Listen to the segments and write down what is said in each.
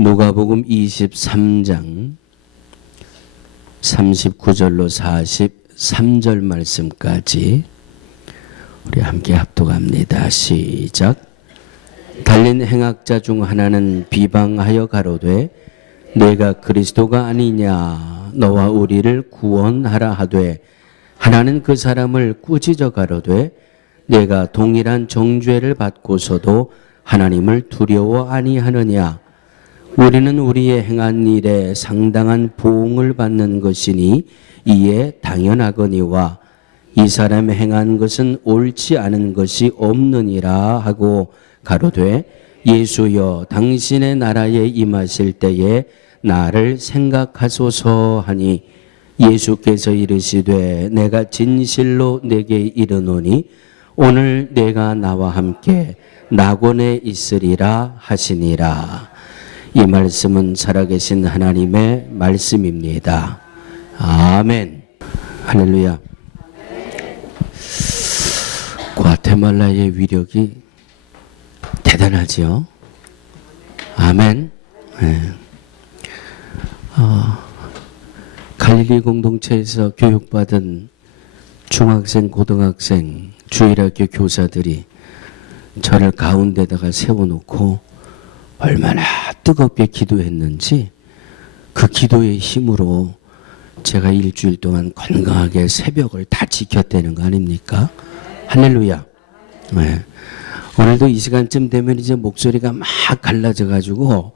누가복음 23장 39절로 43절 말씀까지 우리 함께 합독합니다. 시작. 달린 행악자 중 하나는 비방하여 가로되 내가 그리스도가 아니냐 너와 우리를 구원하라 하되, 하나는 그 사람을 꾸짖어 가로되 내가 동일한 정죄를 받고서도 하나님을 두려워 아니하느냐. 우리는 우리의 행한 일에 상당한 보응을 받는 것이니 이에 당연하거니와 이 사람의 행한 것은 옳지 않은 것이 없느니라 하고 가로되 예수여 당신의 나라에 임하실 때에 나를 생각하소서 하니, 예수께서 이르시되 내가 진실로 내게 이르노니 오늘 내가 나와 함께 낙원에 있으리라 하시니라. 이 말씀은 살아계신 하나님의 말씀입니다. 아멘. 할렐루야. 과테말라의 위력이 대단하죠. 아멘. 네. 갈릴리 공동체에서 교육받은 중학생, 고등학생, 주일학교 교사들이 저를 가운데다가 세워놓고 얼마나 뜨겁게 기도했는지 그 기도의 힘으로 제가 일주일 동안 건강하게 새벽을 다 지켰다는 거 아닙니까? 할렐루야. 네. 오늘도 이 시간쯤 되면 이제 목소리가 막 갈라져 가지고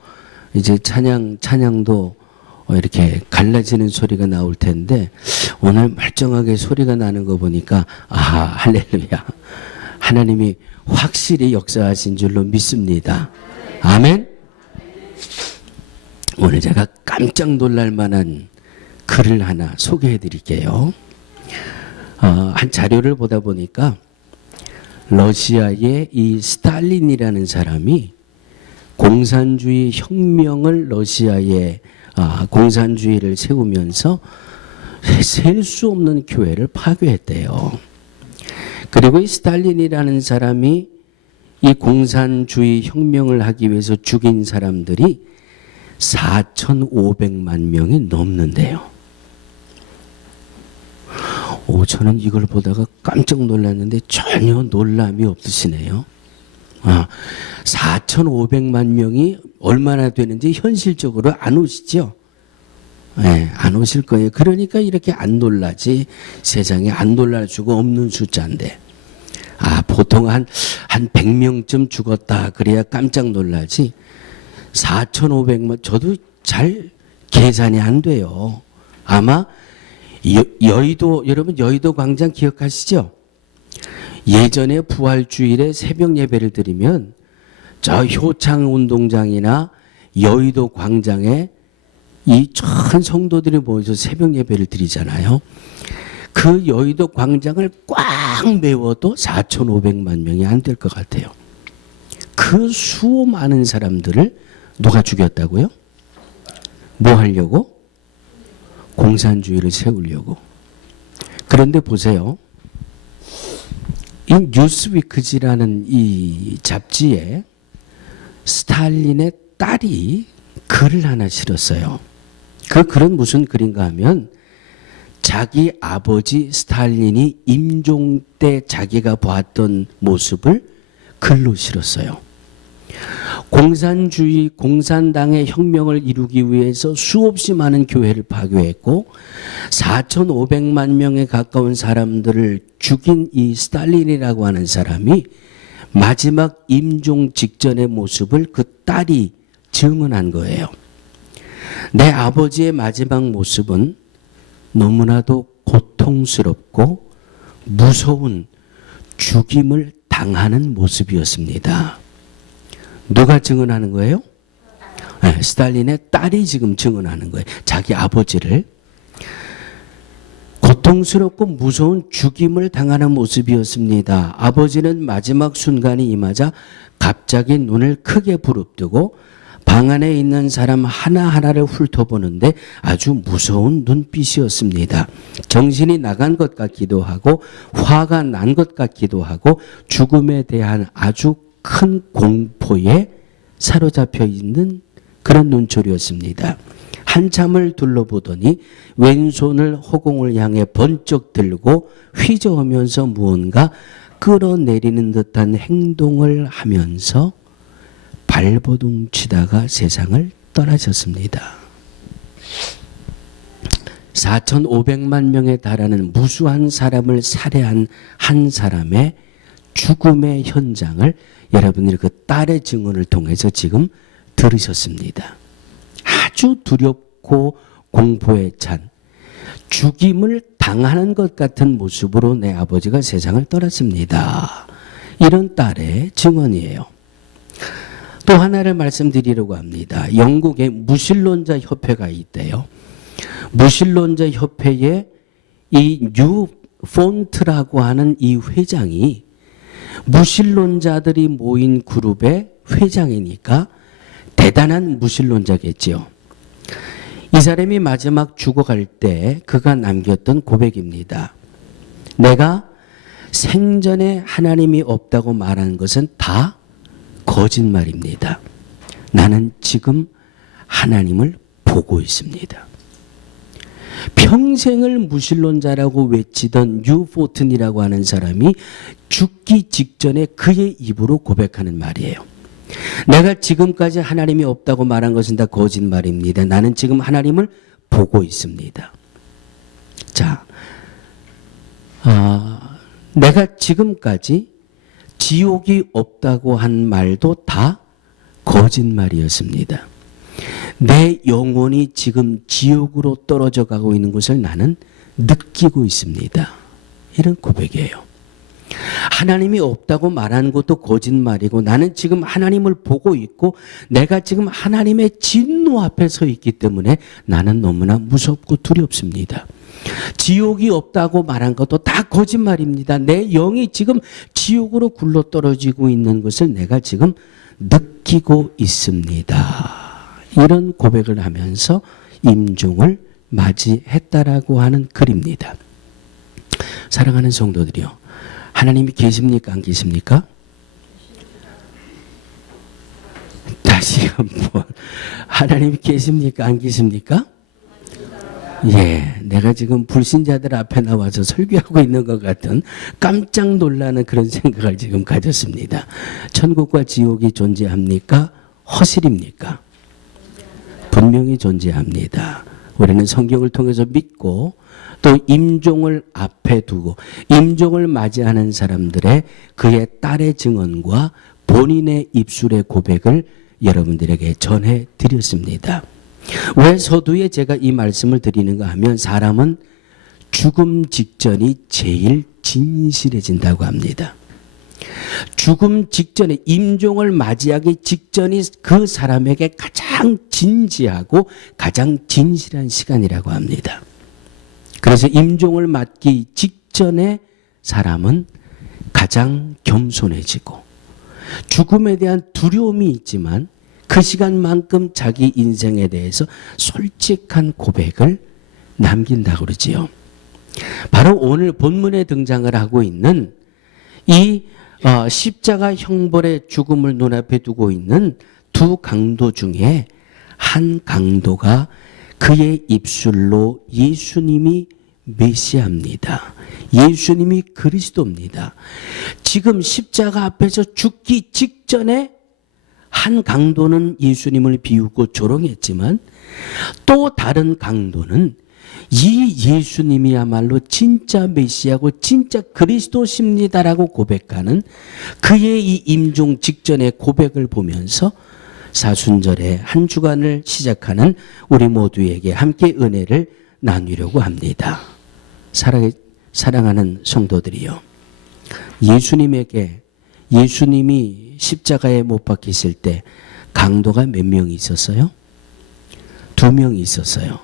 이제 찬양도 이렇게 갈라지는 소리가 나올 텐데, 오늘 멀쩡하게 소리가 나는 거 보니까 할렐루야. 하나님이 확실히 역사하신 줄로 믿습니다. 아멘. 오늘 제가 깜짝 놀랄 만한 글을 하나 소개해 드릴게요. 한 자료를 보다 보니까 러시아의 이 스탈린이라는 사람이 공산주의 혁명을 러시아에 공산주의를 세우면서 셀 수 없는 교회를 파괴했대요. 그리고 이 스탈린이라는 사람이 이 공산주의 혁명을 하기 위해서 죽인 사람들이 4,500만 명이 넘는데요. 저는 이걸 보다가 깜짝 놀랐는데 전혀 놀람이 없으시네요. 4,500만 명이 얼마나 되는지 현실적으로 안 오시죠? 네, 안 오실 거예요. 그러니까 이렇게 안 놀라지. 세상에 안 놀랄 수가 없는 숫자인데. 보통 한 100명쯤 죽었다 그래야 깜짝 놀라지. 4,500만, 저도 잘 계산이 안 돼요. 아마 여의도, 여러분 여의도 광장 기억하시죠? 예전에 부활주일에 새벽 예배를 드리면 저 효창 운동장이나 여의도 광장에 이 전 성도들이 모여서 새벽 예배를 드리잖아요. 그 여의도 광장을 꽉 메워도 4,500만 명이 안 될 것 같아요. 그 수많은 사람들을 누가 죽였다고요? 뭐 하려고? 공산주의를 세우려고. 그런데 보세요. 이 뉴스위크지라는 이 잡지에 스탈린의 딸이 글을 하나 실었어요. 그 글은 무슨 글인가 하면 자기 아버지 스탈린이 임종 때 자기가 보았던 모습을 글로 실었어요. 공산당의 혁명을 이루기 위해서 수없이 많은 교회를 파괴했고 4,500만 명에 가까운 사람들을 죽인 이 스탈린이라고 하는 사람이 마지막 임종 직전의 모습을 그 딸이 증언한 거예요. 내 아버지의 마지막 모습은 너무나도 고통스럽고 무서운 죽임을 당하는 모습이었습니다. 누가 증언하는 거예요? 네, 스탈린의 딸이 지금 증언하는 거예요. 자기 아버지를. 고통스럽고 무서운 죽임을 당하는 모습이었습니다. 아버지는 마지막 순간이 임하자 갑자기 눈을 크게 부릅뜨고 방 안에 있는 사람 하나하나를 훑어보는데 아주 무서운 눈빛이었습니다. 정신이 나간 것 같기도 하고 화가 난 것 같기도 하고 죽음에 대한 아주 큰 공포에 사로잡혀 있는 그런 눈초리였습니다. 한참을 둘러보더니 왼손을 허공을 향해 번쩍 들고 휘저으면서 무언가 끌어내리는 듯한 행동을 하면서 발버둥 치다가 세상을 떠나셨습니다. 4,500만 명에 달하는 무수한 사람을 살해한 한 사람의 죽음의 현장을 여러분들이 그 딸의 증언을 통해서 지금 들으셨습니다. 아주 두렵고 공포에 찬 죽임을 당하는 것 같은 모습으로 내 아버지가 세상을 떠났습니다. 이런 딸의 증언이에요. 또 하나를 말씀드리려고 합니다. 영국에 무신론자 협회가 있대요. 무신론자 협회의 이 뉴 폰트라고 하는 이 회장이 무신론자들이 모인 그룹의 회장이니까 대단한 무신론자겠지요. 이 사람이 마지막 죽어갈 때 그가 남겼던 고백입니다. 내가 생전에 하나님이 없다고 말한 것은 다 거짓말입니다. 나는 지금 하나님을 보고 있습니다. 평생을 무신론자라고 외치던 뉴포튼이라고 하는 사람이 죽기 직전에 그의 입으로 고백하는 말이에요. 내가 지금까지 하나님이 없다고 말한 것은 다 거짓말입니다. 나는 지금 하나님을 보고 있습니다. 자, 내가 지금까지 지옥이 없다고 한 말도 다 거짓말이었습니다. 내 영혼이 지금 지옥으로 떨어져 가고 있는 것을 나는 느끼고 있습니다. 이런 고백이에요. 하나님이 없다고 말하는 것도 거짓말이고 나는 지금 하나님을 보고 있고 내가 지금 하나님의 진노 앞에 서 있기 때문에 나는 너무나 무섭고 두렵습니다. 지옥이 없다고 말한 것도 다 거짓말입니다. 내 영이 지금 지옥으로 굴러 떨어지고 있는 것을 내가 지금 느끼고 있습니다. 이런 고백을 하면서 임종을 맞이했다라고 하는 글입니다. 사랑하는 성도들이요. 하나님이 계십니까? 안 계십니까? 다시 한번. 하나님이 계십니까? 안 계십니까? 예, 내가 지금 불신자들 앞에 나와서 설교하고 있는 것 같은 깜짝 놀라는 그런 생각을 지금 가졌습니다. 천국과 지옥이 존재합니까? 허실입니까? 분명히 존재합니다. 우리는 성경을 통해서 믿고 또 임종을 앞에 두고 임종을 맞이하는 사람들의 그의 딸의 증언과 본인의 입술의 고백을 여러분들에게 전해 드렸습니다. 왜 서두에 제가 이 말씀을 드리는가 하면 사람은 죽음 직전이 제일 진실해진다고 합니다. 죽음 직전에 임종을 맞이하기 직전이 그 사람에게 가장 진지하고 가장 진실한 시간이라고 합니다. 그래서 임종을 맞기 직전에 사람은 가장 겸손해지고 죽음에 대한 두려움이 있지만 그 시간만큼 자기 인생에 대해서 솔직한 고백을 남긴다고 그러지요. 바로 오늘 본문에 등장을 하고 있는 이 십자가 형벌의 죽음을 눈앞에 두고 있는 두 강도 중에 한 강도가 그의 입술로 예수님이 메시아입니다. 예수님이 그리스도입니다. 지금 십자가 앞에서 죽기 직전에 한 강도는 예수님을 비웃고 조롱했지만 또 다른 강도는 이 예수님이야말로 진짜 메시아고 진짜 그리스도십니다라고 고백하는 그의 이 임종 직전의 고백을 보면서 사순절의 한 주간을 시작하는 우리 모두에게 함께 은혜를 나누려고 합니다. 사랑하는 성도들이요. 예수님이 십자가에 못 박히실 때 강도가 몇 명이 있었어요? 2명이 있었어요.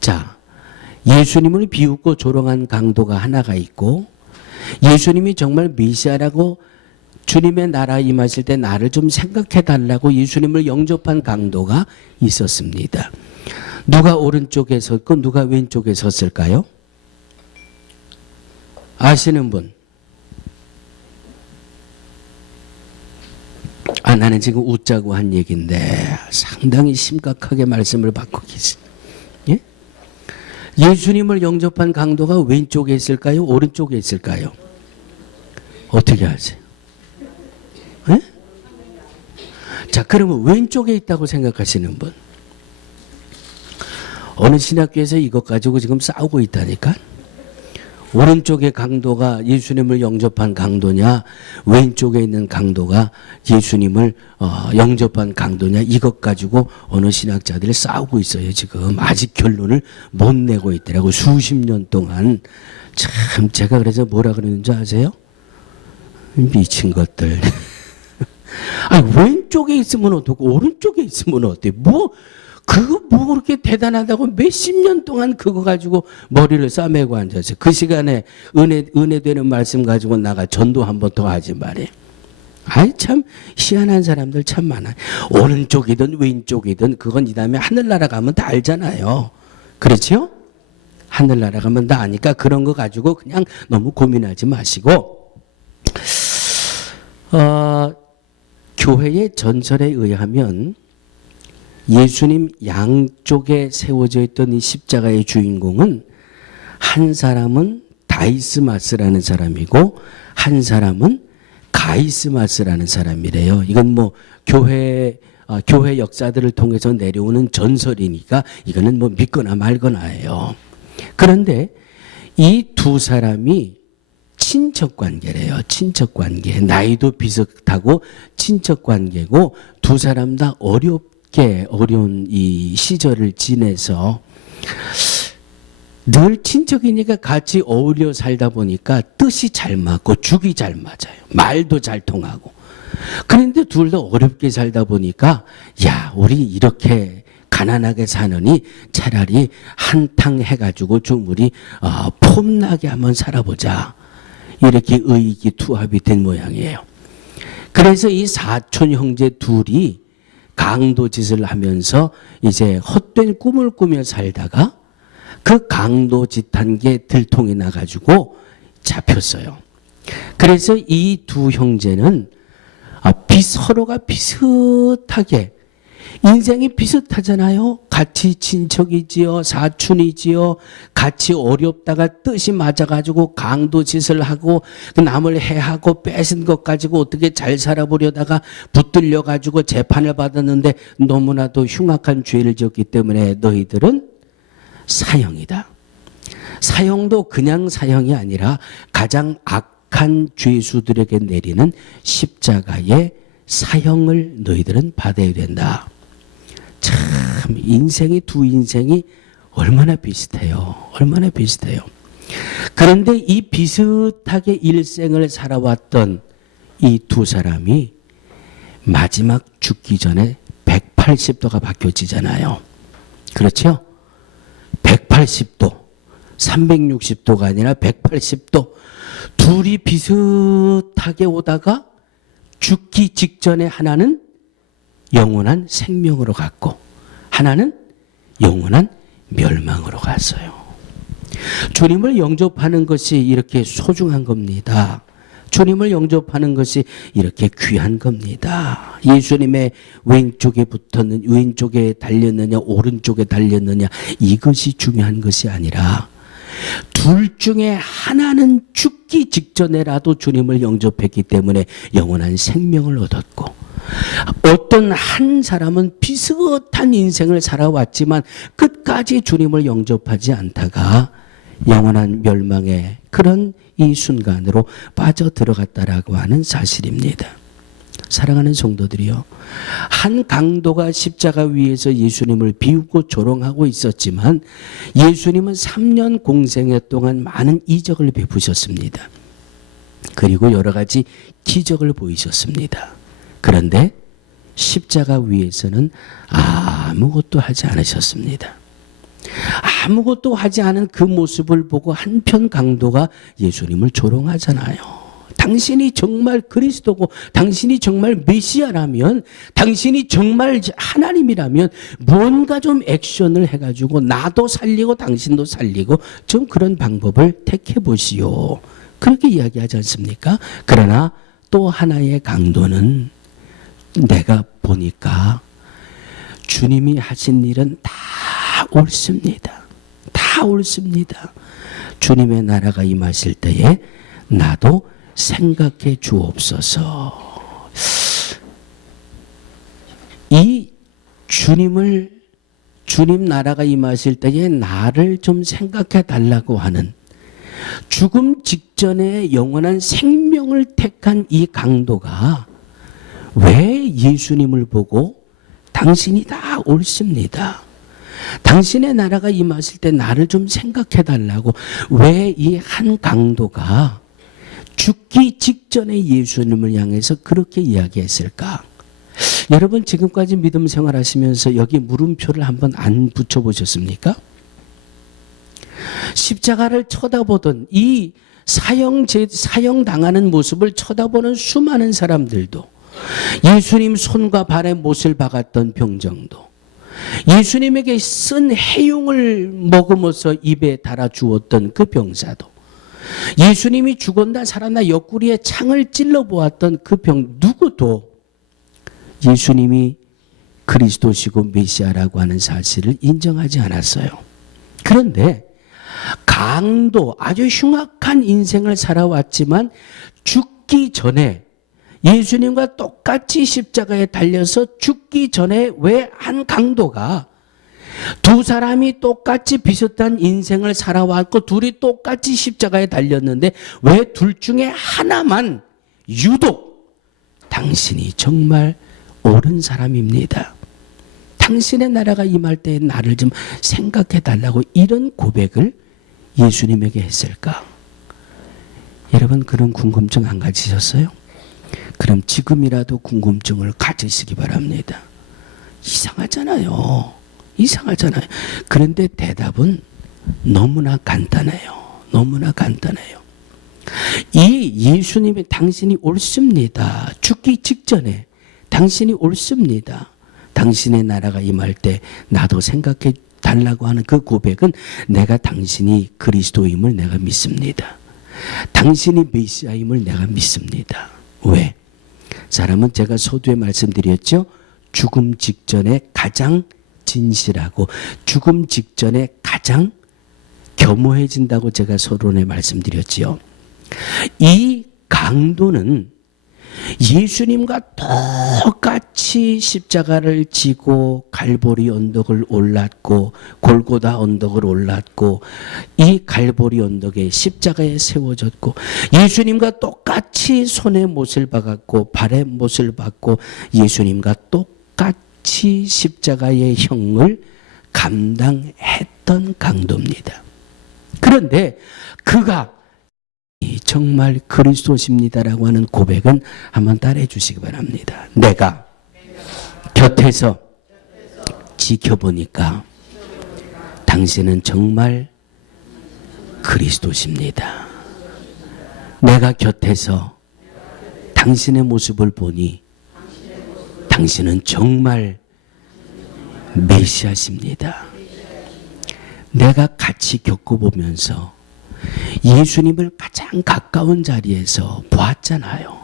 자, 예수님을 비웃고 조롱한 강도가 하나가 있고 예수님이 정말 메시아라고 주님의 나라 임하실 때 나를 좀 생각해 달라고 예수님을 영접한 강도가 있었습니다. 누가 오른쪽에 섰고 누가 왼쪽에 섰을까요? 아시는 분? 나는 지금 웃자고 한 얘기인데 상당히 심각하게 말씀을 받고 계시. 예? 예수님을 영접한 강도가 왼쪽에 있을까요? 오른쪽에 있을까요? 어떻게 하세요? 예? 자, 그러면 왼쪽에 있다고 생각하시는 분. 어느 신학교에서 이것 가지고 지금 싸우고 있다니까? 오른쪽의 강도가 예수님을 영접한 강도냐, 왼쪽에 있는 강도가 예수님을 영접한 강도냐, 이것 가지고 어느 신학자들이 싸우고 있어요. 지금 아직 결론을 못 내고 있더라고. 수십 년 동안. 참, 제가 그래서 뭐라 그러는지 아세요? 미친 것들. 아니, 왼쪽에 있으면 어떻고 오른쪽에 있으면 어때? 그거 뭐 그렇게 대단하다고 몇십 년 동안 그거 가지고 머리를 싸매고 앉았어요. 그 시간에 은혜 되는 말씀 가지고 나가 전도 한 번 더 하지 말이에요. 아이, 참 희한한 사람들 참 많아요. 오른쪽이든 왼쪽이든 그건 이 다음에 하늘나라 가면 다 알잖아요. 그렇죠? 하늘나라 가면 다 아니까 그런 거 가지고 그냥 너무 고민하지 마시고, 교회의 전설에 의하면 예수님 양쪽에 세워져 있던 이 십자가의 주인공은 한 사람은 다이스마스라는 사람이고 한 사람은 가이스마스라는 사람이래요. 이건 뭐 교회 역사들을 통해서 내려오는 전설이니까 이거는 뭐 믿거나 말거나예요. 그런데 이 두 사람이 친척 관계래요. 친척 관계. 나이도 비슷하고 친척 관계고 두 사람 다 어려운 이 시절을 지내서 늘 친척이니까 같이 어울려 살다 보니까 뜻이 잘 맞고 죽이 잘 맞아요. 말도 잘 통하고. 그런데 둘 다 어렵게 살다 보니까 야, 우리 이렇게 가난하게 사느니 차라리 한탕 해가지고 좀 우리 폼나게 한번 살아보자. 이렇게 의기투합이 된 모양이에요. 그래서 이 사촌 형제 둘이 강도짓을 하면서 이제 헛된 꿈을 꾸며 살다가 그 강도짓한 게 들통이 나가지고 잡혔어요. 그래서 이 두 형제는 서로가 비슷하게 인생이 비슷하잖아요. 같이 친척이지요. 사촌이지요. 같이 어렵다가 뜻이 맞아가지고 강도짓을 하고 남을 해하고 뺏은 것 가지고 어떻게 잘 살아보려다가 붙들려가지고 재판을 받았는데 너무나도 흉악한 죄를 지었기 때문에 너희들은 사형이다. 사형도 그냥 사형이 아니라 가장 악한 죄수들에게 내리는 십자가의 사형을 너희들은 받아야 된다. 참 두 인생이 얼마나 비슷해요. 얼마나 비슷해요. 그런데 이 비슷하게 일생을 살아왔던 이 두 사람이 마지막 죽기 전에 180도가 바뀌어지잖아요. 그렇죠? 180도, 360도가 아니라 180도. 둘이 비슷하게 오다가 죽기 직전에 하나는 영원한 생명으로 갔고 하나는 영원한 멸망으로 갔어요. 주님을 영접하는 것이 이렇게 소중한 겁니다. 주님을 영접하는 것이 이렇게 귀한 겁니다. 예수님의 왼쪽에 달렸느냐 오른쪽에 달렸느냐 이것이 중요한 것이 아니라 둘 중에 하나는 죽기 직전에라도 주님을 영접했기 때문에 영원한 생명을 얻었고, 어떤 한 사람은 비슷한 인생을 살아왔지만 끝까지 주님을 영접하지 않다가 영원한 멸망의 그런 이 순간으로 빠져들어갔다라고 하는 사실입니다. 사랑하는 성도들이요, 한 강도가 십자가 위에서 예수님을 비웃고 조롱하고 있었지만 예수님은 3년 공생애 동안 많은 이적을 베푸셨습니다. 그리고 여러 가지 기적을 보이셨습니다. 그런데 십자가 위에서는 아무것도 하지 않으셨습니다. 아무것도 하지 않은 그 모습을 보고 한편 강도가 예수님을 조롱하잖아요. 당신이 정말 그리스도고 당신이 정말 메시아라면, 당신이 정말 하나님이라면 뭔가 좀 액션을 해가지고 나도 살리고 당신도 살리고 좀 그런 방법을 택해 보시오. 그렇게 이야기하지 않습니까? 그러나 또 하나의 강도는 내가 보니까 주님이 하신 일은 다 옳습니다. 다 옳습니다. 주님의 나라가 임하실 때에 나도 생각해 주옵소서. 이 주님 나라가 임하실 때에 나를 좀 생각해 달라고 하는, 죽음 직전에 영원한 생명을 택한 이 강도가 왜 예수님을 보고 당신이 다 옳습니다, 당신의 나라가 임하실 때 나를 좀 생각해 달라고 왜 이 한 강도가 죽기 직전에 예수님을 향해서 그렇게 이야기했을까? 여러분 지금까지 믿음 생활하시면서 여기 물음표를 한번 안 붙여보셨습니까? 십자가를 쳐다보던 이 사형당하는 모습을 쳐다보는 수많은 사람들도, 예수님 손과 발에 못을 박았던 병정도, 예수님에게 쓴 해용을 먹으면서 입에 달아주었던 그 병사도, 예수님이 죽었나 살았나 옆구리에 창을 찔러보았던 그 누구도 예수님이 그리스도시고 메시아라고 하는 사실을 인정하지 않았어요. 그런데 강도, 아주 흉악한 인생을 살아왔지만 죽기 전에 예수님과 똑같이 십자가에 달려서 죽기 전에 왜 한 강도가, 두 사람이 똑같이 비슷한 인생을 살아왔고 둘이 똑같이 십자가에 달렸는데 왜 둘 중에 하나만 유독 당신이 정말 옳은 사람입니다, 당신의 나라가 임할 때 나를 좀 생각해 달라고 이런 고백을 예수님에게 했을까? 여러분 그런 궁금증 안 가지셨어요? 그럼 지금이라도 궁금증을 가지시기 바랍니다. 이상하잖아요. 그런데 대답은 너무나 간단해요. 너무나 간단해요. 이 예수님이 당신이 옳습니다, 죽기 직전에 당신이 옳습니다, 당신의 나라가 임할 때 나도 생각해 달라고 하는 그 고백은, 내가 당신이 그리스도임을 내가 믿습니다, 당신이 메시아임을 내가 믿습니다. 왜? 사람은 제가 서두에 말씀드렸죠, 죽음 직전에 가장 진실하고 죽음 직전에 가장 겸허해진다고 제가 서론에 말씀드렸지요. 이 강도는 예수님과 똑같이 십자가를 지고 갈보리 언덕을 올랐고 골고다 언덕을 올랐고 이 갈보리 언덕에 십자가에 세워졌고 예수님과 똑같이 손에 못을 박았고 발에 못을 박고 예수님과 똑같이 십자가의 형을 감당했던 강도입니다. 그런데 그가 정말 그리스도십니다라고 하는 고백은 한번 따라해 주시기 바랍니다. 내가 곁에서 지켜보니까 당신은 정말 그리스도십니다. 내가 곁에서 당신의 모습을 보니 당신은 정말 메시아십니다. 내가 같이 겪어보면서 예수님을 가장 가까운 자리에서 보았잖아요.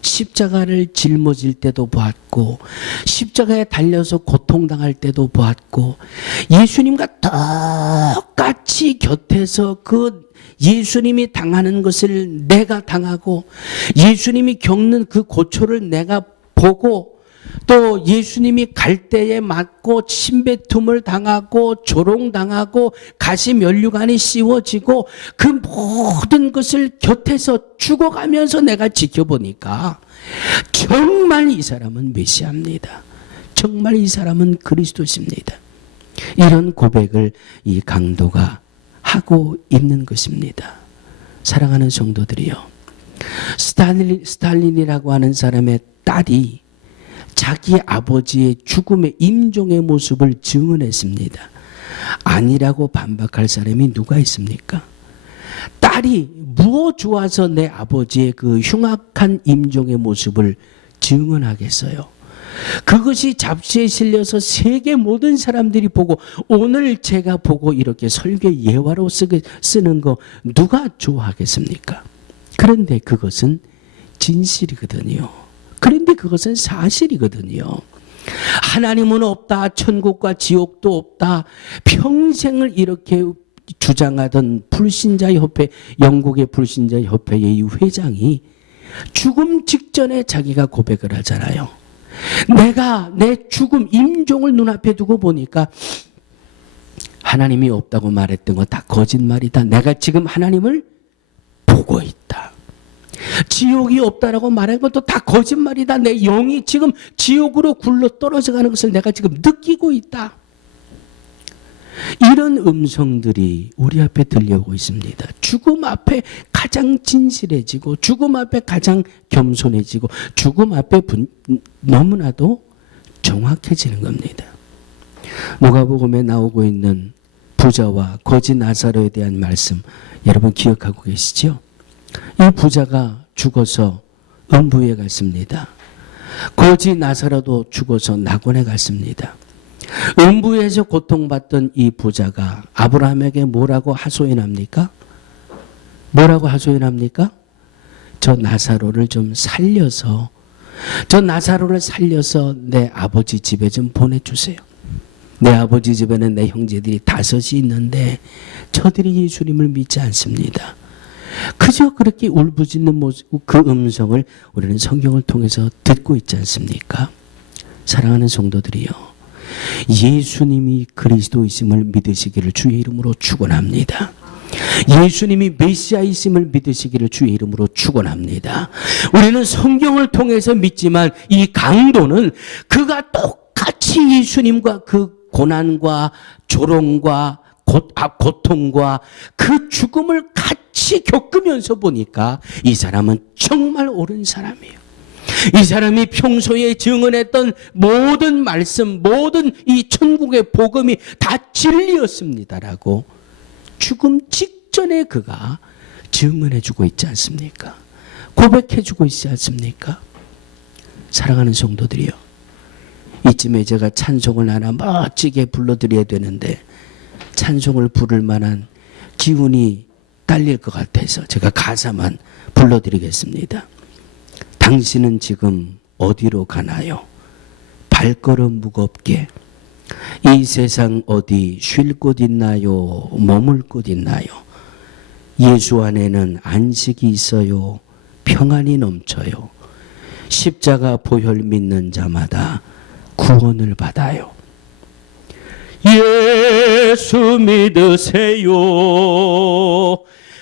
십자가를 짊어질 때도 보았고 십자가에 달려서 고통당할 때도 보았고 예수님과 똑같이 곁에서 그 예수님이 당하는 것을 내가 당하고 예수님이 겪는 그 고초를 내가 보고 또 예수님이 갈 때에 맞고 침뱉음을 당하고 조롱당하고 가시 면류관이 씌워지고 그 모든 것을 곁에서 죽어가면서 내가 지켜보니까 정말 이 사람은 메시아입니다. 정말 이 사람은 그리스도십니다. 이런 고백을 이 강도가 하고 있는 것입니다. 사랑하는 성도들이요, 스탈린이라고 하는 사람의 딸이 자기 아버지의 죽음의 임종의 모습을 증언했습니다. 아니라고 반박할 사람이 누가 있습니까? 딸이 무엇 좋아서 내 아버지의 그 흉악한 임종의 모습을 증언하겠어요? 그것이 잡지에 실려서 세계 모든 사람들이 보고 오늘 제가 보고 이렇게 설교 예화로 쓰는 거 누가 좋아하겠습니까? 그런데 그것은 진실이거든요. 그런데 그런데 그것은 사실이거든요. 하나님은 없다, 천국과 지옥도 없다, 평생을 이렇게 주장하던 불신자협회, 영국의 불신자협회의 이 회장이 죽음 직전에 자기가 고백을 하잖아요. 내가 내 죽음, 임종을 눈앞에 두고 보니까 하나님이 없다고 말했던 거 다 거짓말이다. 내가 지금 하나님을 보고 있다. 지옥이 없다라고 말한 것도 다 거짓말이다. 내 영이 지금 지옥으로 굴러 떨어져 가는 것을 내가 지금 느끼고 있다. 이런 음성들이 우리 앞에 들려오고 있습니다. 죽음 앞에 가장 진실해지고, 죽음 앞에 가장 겸손해지고, 죽음 앞에 너무나도 정확해지는 겁니다. 누가복음에 나오고 있는 부자와 거지 나사로에 대한 말씀, 여러분 기억하고 계시죠? 이 부자가 죽어서 음부에 갔습니다. 거지 나사로도 죽어서 낙원에 갔습니다. 음부에서 고통받던 이 부자가 아브라함에게 뭐라고 하소연합니까? 뭐라고 하소연합니까? 저 나사로를 좀 살려서, 저 나사로를 살려서 내 아버지 집에 좀 보내주세요. 내 아버지 집에는 내 형제들이 5이 있는데 저들이 예수님을 믿지 않습니다. 그저 그렇게 울부짖는 모습, 그 음성을 우리는 성경을 통해서 듣고 있지 않습니까? 사랑하는 성도들이요, 예수님이 그리스도이심을 믿으시기를 주의 이름으로 축원합니다. 예수님이 메시아이심을 믿으시기를 주의 이름으로 축원합니다. 우리는 성경을 통해서 믿지만 이 강도는 그가 똑같이 예수님과 그 고난과 조롱과 고통과 그 죽음을 같이 겪으면서 보니까 이 사람은 정말 옳은 사람이에요. 이 사람이 평소에 증언했던 모든 말씀, 모든 이 천국의 복음이 다 진리였습니다라고 죽음 직전에 그가 증언해주고 있지 않습니까? 고백해주고 있지 않습니까? 사랑하는 성도들이요, 이쯤에 제가 찬송을 하나 멋지게 불러드려야 되는데 찬송을 부를 만한 기운이 딸릴 것 같아서 제가 가사만 불러드리겠습니다. 당신은 지금 어디로 가나요? 발걸음 무겁게 이 세상 어디 쉴 곳 있나요? 머물 곳 있나요? 예수 안에는 안식이 있어요. 평안이 넘쳐요. 십자가 보혈 믿는 자마다 구원을 받아요. 예수 믿으세요.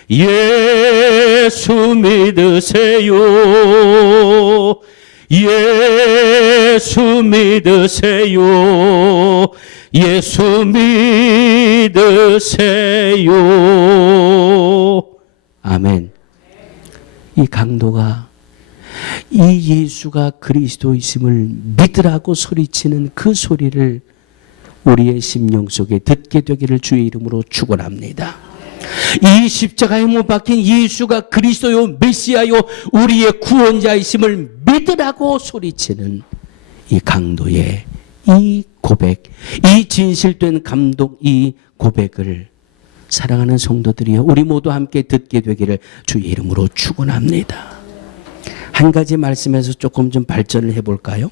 예수 믿으세요. 예수 믿으세요. 예수 믿으세요. 아멘. 이 강도가 이 예수가 그리스도이심을 믿으라고 소리치는 그 소리를 우리의 심령 속에 듣게 되기를 주의 이름으로 축원합니다. 이 십자가에 못 박힌 예수가 그리스도요 메시아요 우리의 구원자이심을 믿으라고 소리치는 이 강도의 이 고백, 이 진실된 감동, 이 고백을 사랑하는 성도들이여 우리 모두 함께 듣게 되기를 주의 이름으로 축원합니다. 한 가지 말씀에서 조금 좀 발전을 해볼까요?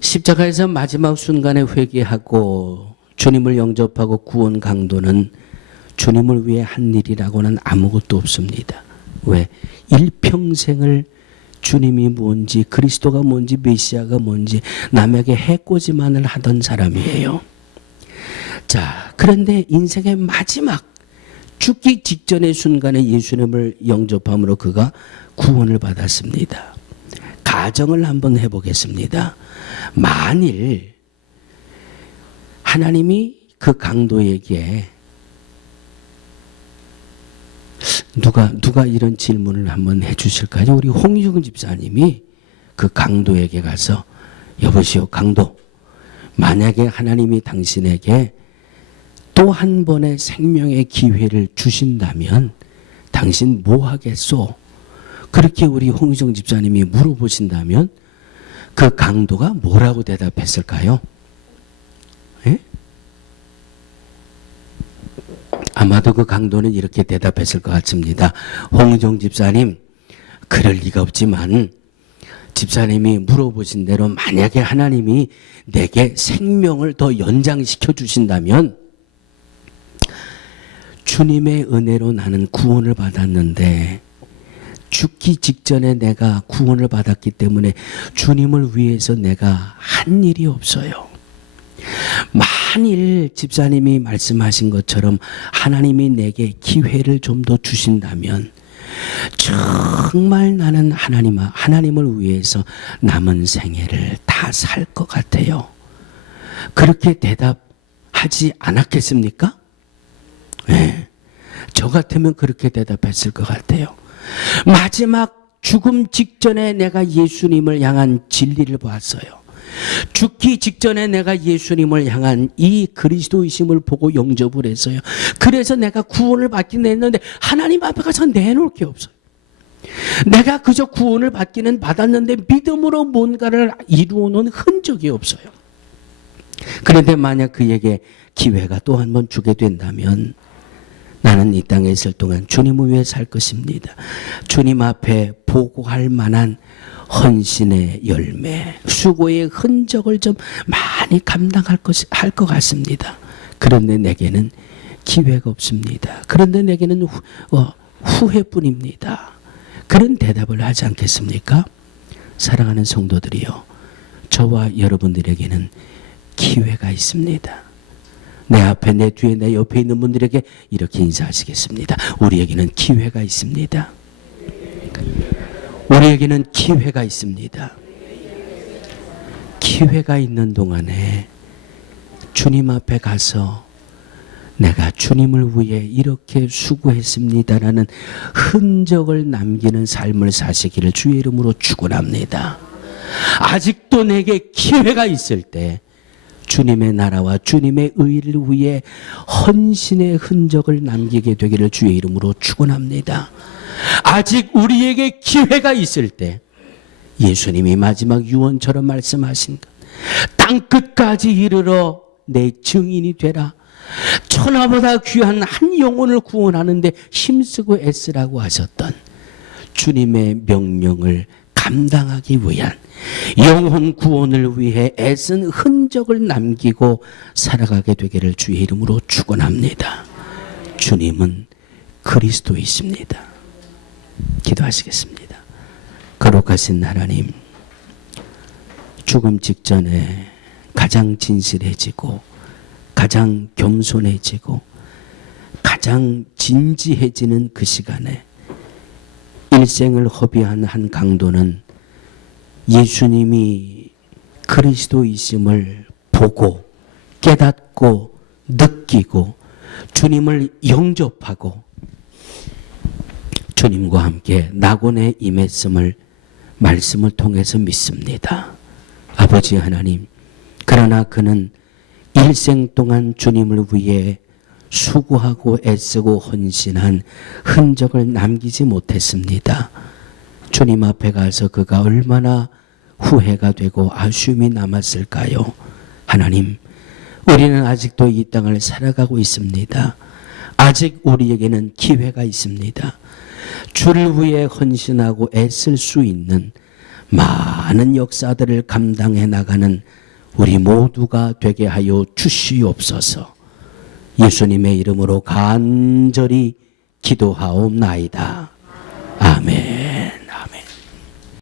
십자가에서 마지막 순간에 회개하고 주님을 영접하고 구원 강도는 주님을 위해 한 일이라고는 아무것도 없습니다. 왜? 일평생을 주님이 뭔지, 그리스도가 뭔지, 메시아가 뭔지 남에게 해코지만을 하던 사람이에요. 자, 그런데 인생의 마지막 죽기 직전의 순간에 예수님을 영접함으로 그가 구원을 받았습니다. 가정을 한번 해보겠습니다. 만일 하나님이 그 강도에게 누가 이런 질문을 한번 해주실까요? 우리 홍유근 집사님이 그 강도에게 가서 여보시오 강도, 만약에 하나님이 당신에게 또 한 번의 생명의 기회를 주신다면 당신 뭐 하겠소? 그렇게 우리 홍유정 집사님이 물어보신다면 그 강도가 뭐라고 대답했을까요? 예? 아마도 그 강도는 이렇게 대답했을 것 같습니다. 홍유정 집사님, 그럴 리가 없지만 집사님이 물어보신 대로 만약에 하나님이 내게 생명을 더 연장시켜 주신다면 주님의 은혜로 나는 구원을 받았는데 죽기 직전에 내가 구원을 받았기 때문에 주님을 위해서 내가 한 일이 없어요. 만일 집사님이 말씀하신 것처럼 하나님이 내게 기회를 좀 더 주신다면 정말 나는 하나님을 위해서 남은 생애를 다 살 것 같아요. 그렇게 대답하지 않았겠습니까? 네. 저 같으면 그렇게 대답했을 것 같아요. 마지막 죽음 직전에 내가 예수님을 향한 진리를 보았어요. 죽기 직전에 내가 예수님을 향한 이 그리스도이심을 보고 영접을 했어요. 그래서 내가 구원을 받긴 했는데 하나님 앞에 가서 내놓을 게 없어요. 내가 그저 구원을 받기는 받았는데 믿음으로 뭔가를 이루어 놓은 흔적이 없어요. 그런데 만약 그에게 기회가 또 한 번 주게 된다면 나는 이 땅에 있을 동안 주님을 위해 살 것입니다. 주님 앞에 보고할 만한 헌신의 열매, 수고의 흔적을 좀 많이 감당할 것 같습니다. 그런데 내게는 기회가 없습니다. 그런데 내게는 후회뿐입니다. 그런 대답을 하지 않겠습니까? 사랑하는 성도들이요, 저와 여러분들에게는 기회가 있습니다. 내 앞에, 내 뒤에, 내 옆에 있는 분들에게 이렇게 인사하시겠습니다. 우리에게는 기회가 있습니다. 우리에게는 기회가 있습니다. 기회가 있는 동안에 주님 앞에 가서 내가 주님을 위해 이렇게 수고했습니다라는 흔적을 남기는 삶을 사시기를 주의 이름으로 축원합니다. 아직도 내게 기회가 있을 때 주님의 나라와 주님의 의를 위해 헌신의 흔적을 남기게 되기를 주의 이름으로 축원합니다. 아직 우리에게 기회가 있을 때 예수님이 마지막 유언처럼 말씀하신 것, 땅끝까지 이르러 내 증인이 되라. 천하보다 귀한 한 영혼을 구원하는데 힘쓰고 애쓰라고 하셨던 주님의 명령을 감당하기 위한 영혼 구원을 위해 애쓴 흔적을 남기고 살아가게 되기를 주의 이름으로 축원합니다. 주님은 그리스도이십니다. 기도하시겠습니다. 거룩하신 하나님, 죽음 직전에 가장 진실해지고 가장 겸손해지고 가장 진지해지는 그 시간에 일생을 허비한 한 강도는 예수님이 그리스도이심을 보고 깨닫고 느끼고 주님을 영접하고 주님과 함께 낙원에 임했음을 말씀을 통해서 믿습니다. 아버지 하나님, 그러나 그는 일생 동안 주님을 위해 수고하고 애쓰고 헌신한 흔적을 남기지 못했습니다. 주님 앞에 가서 그가 얼마나 후회가 되고 아쉬움이 남았을까요? 하나님, 우리는 아직도 이 땅을 살아가고 있습니다. 아직 우리에게는 기회가 있습니다. 주를 위해 헌신하고 애쓸 수 있는 많은 역사들을 감당해 나가는 우리 모두가 되게 하여 주시옵소서. 예수님의 이름으로 간절히 기도하옵나이다. 아멘.